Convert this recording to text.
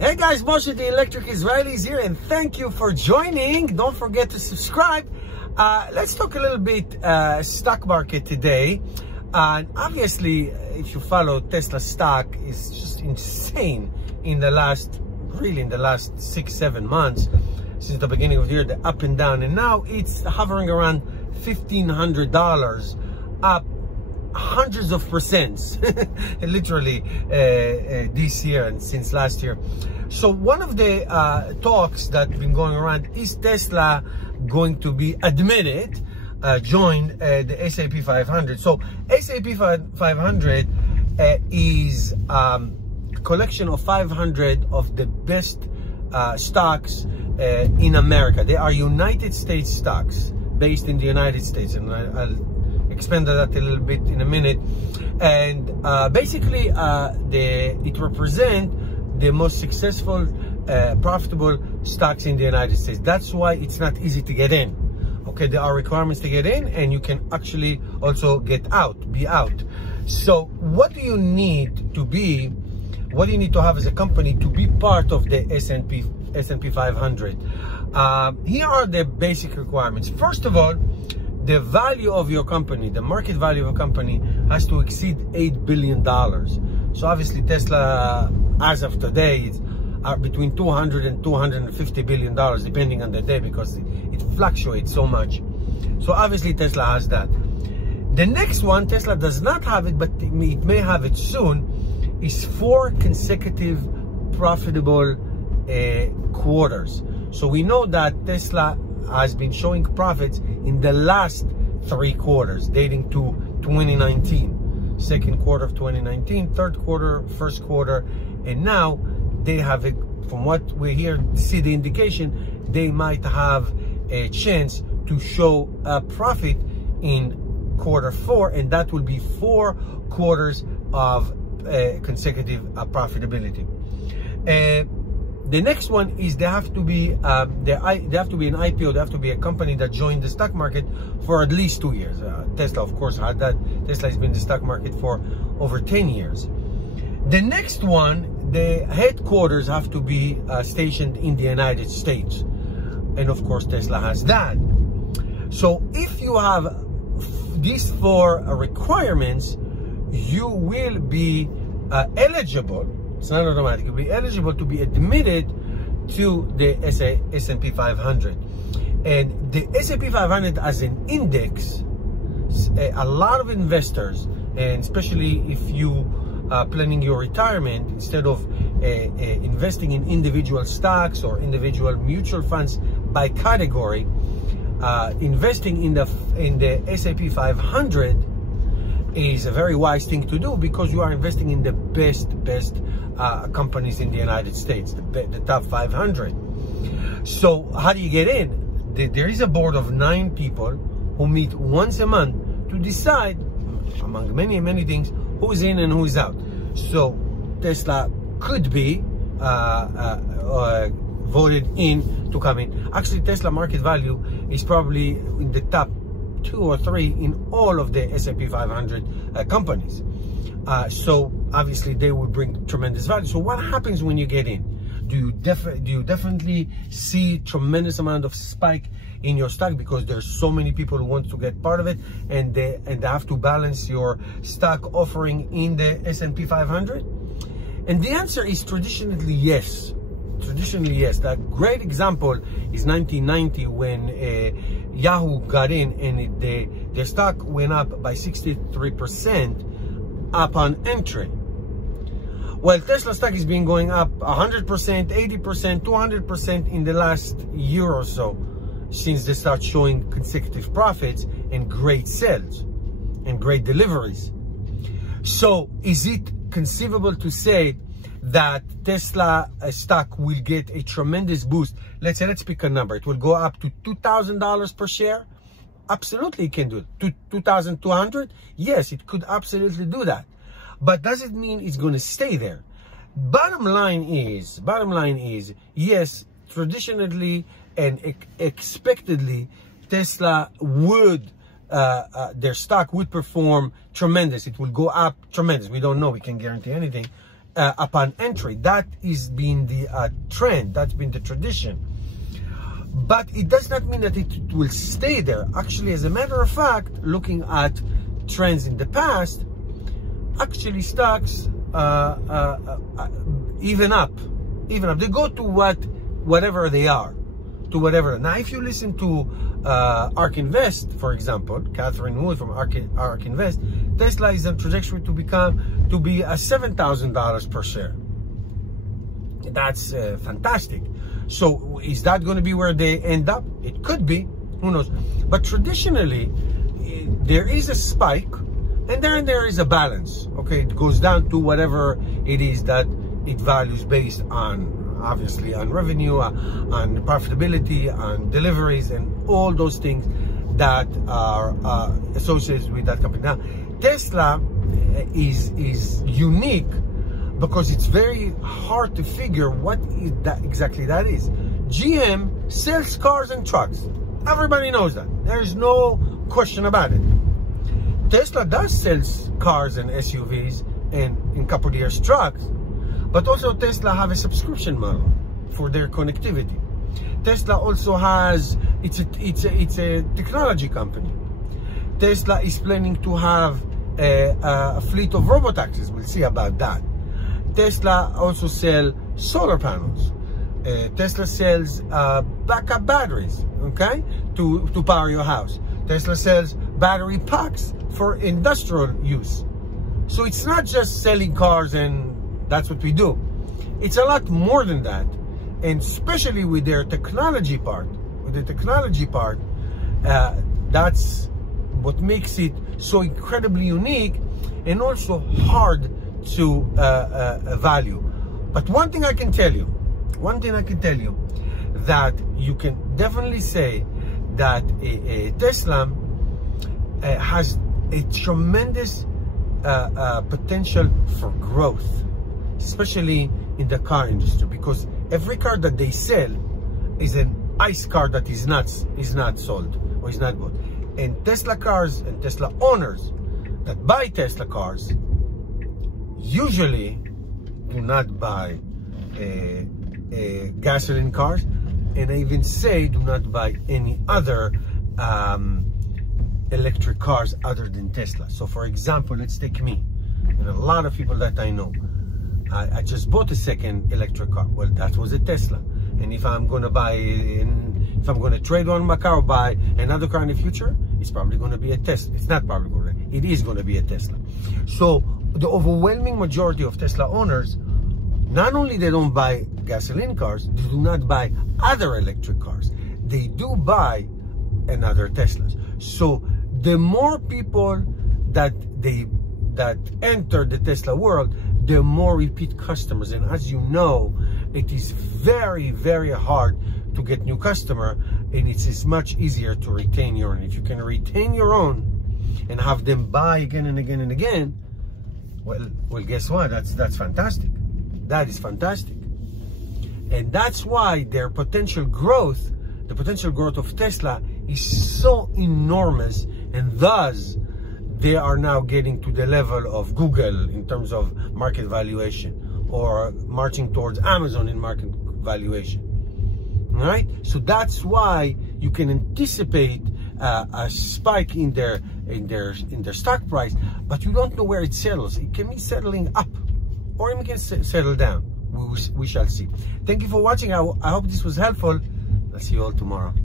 Hey guys, Moshe the Electric Israeli is here, and thank you for joining. Don't forget to subscribe. Let's talk a little bit stock market today. And obviously, if you follow Tesla stock, is just insane in the last 6-7 months since the beginning of the year. They're up and down, and now it's hovering around $1,500, up hundreds of percents literally this year and since last year. So one of the talks that have been going around is Tesla going to be admitted join the S&P 500. So S&P 500 is a collection of 500 of the best stocks in America. They are United States stocks based in the United States, and I'll expand that a little bit in a minute. And basically it represents the most successful profitable stocks in the United States. That's why it's not easy to get in. Okay, there are requirements to get in, and you can actually also be out. So what do you need to have as a company to be part of the S&P 500? Here are the basic requirements. First of all, the value of your company, the market value of a company, has to exceed $8 billion. So obviously Tesla, as of today, is between $200 and $250 billion, depending on the day, because it fluctuates so much. So obviously Tesla has that. The next one, Tesla does not have it, but it may have it soon, is 4 consecutive profitable quarters. So we know that Tesla has been showing profits in the last 3 quarters, dating to 2019, second quarter of 2019, third quarter, first quarter, and now they have it. From what we hear, see the indication, they might have a chance to show a profit in quarter 4, and that will be 4 quarters of consecutive profitability. The next one is they have to be an IPO. They have to be a company that joined the stock market for at least 2 years. Tesla, of course, had that. Tesla has been in the stock market for over 10 years. The next one, the headquarters have to be stationed in the United States, and of course, Tesla has that. So if you have these 4 requirements, you will be eligible. It's not automatic. You'll be eligible to be admitted to the S&P 500. And the S&P 500 as an index, a lot of investors, and especially if you are planning your retirement, instead of investing in individual stocks or individual mutual funds by category, investing in the S&P 500 is a very wise thing to do, because you are investing in the best companies in the United States, the top 500. So how do you get in? There is a board of 9 people who meet once a month to decide, among many things, who's in and who's out. So Tesla could be voted in to come in. Actually, Tesla market value is probably in the top 2 or 3 in all of the S&P 500 companies. So obviously they will bring tremendous value. So what happens when you get in? Do you definitely see tremendous amount of spike in your stock because there's so many people who want to get part of it, and they have to balance your stock offering in the S&P 500? And the answer is traditionally yes. Traditionally yes. That great example is 1990, when Yahoo got in, and their stock went up by 63% upon entry. Well, Tesla stock has been going up 100%, 80%, 200% in the last year or so, since they start showing consecutive profits and great sales and great deliveries. So is it conceivable to say that Tesla stock will get a tremendous boost? Let's pick a number. It will go up to $2,000 per share. Absolutely, it can do it. 2,200? Yes, it could absolutely do that. But does it mean it's going to stay there? Bottom line is, yes, traditionally and expectedly, Tesla would, their stock would perform tremendous. It will go up tremendous. We don't know. We can't guarantee anything. upon entry. That is been the trend, that's been the tradition. But it does not mean that it will stay there. Actually, as a matter of fact, looking at trends in the past, actually stocks even up. They go to whatever they are, to whatever. Now, if you listen to ARK Invest, for example, Catherine Wood from ARK Invest, Tesla is on trajectory to be $7,000 per share. That's fantastic. So is that going to be where they end up? It could be, who knows. But traditionally, there is a spike, and then there is a balance. Okay, it goes down to whatever it is that it values based on, obviously, on revenue, on profitability, on deliveries, and all those things that are associated with that company. Now, Tesla is unique because it's very hard to figure what is that exactly that is. GM sells cars and trucks. Everybody knows that. There's no question about it. Tesla does sell cars and SUVs and in a couple of years trucks, but also Tesla have a subscription model for their connectivity. Tesla also has, it's a technology company. Tesla is planning to have a fleet of robotaxis. We'll see about that. Tesla also sells solar panels. Tesla sells backup batteries, okay, to power your house. Tesla sells battery packs for industrial use. So it's not just selling cars and that's what we do. It's a lot more than that. And especially with their technology part, that's what makes it so incredibly unique and also hard to value. But one thing I can tell you, that you can definitely say that Tesla has a tremendous potential for growth, especially in the car industry, because every car that they sell is an ICE car that is not sold or is not bought. And Tesla cars and Tesla owners that buy Tesla cars usually do not buy gasoline cars, and I even say do not buy any other electric cars other than Tesla. So for example, let's take me and a lot of people that I know. I just bought a second electric car. Well, that was a Tesla. And if I'm going to if I'm going to trade one of my car or buy another car in the future, it's probably going to be a Tesla. It's not probably going to, it is going to be a Tesla. So the overwhelming majority of Tesla owners, not only they don't buy gasoline cars, they do not buy other electric cars. They do buy another Teslas. So the more people that enter the Tesla world, the more repeat customers. And as you know, it is very, very hard to get new customer, and it's much easier to retain your own. If you can retain your own and have them buy again and again and again, well, guess what? That's fantastic. That is fantastic. And that's why their potential growth, the potential growth of Tesla is so enormous, and thus they are now getting to the level of Google in terms of market valuation, or marching towards Amazon in market valuation. All right? So that's why you can anticipate a spike in their stock price, but you don't know where it settles. It can be settling up, or it can settle down. We shall see. Thank you for watching. I hope this was helpful. I'll see you all tomorrow.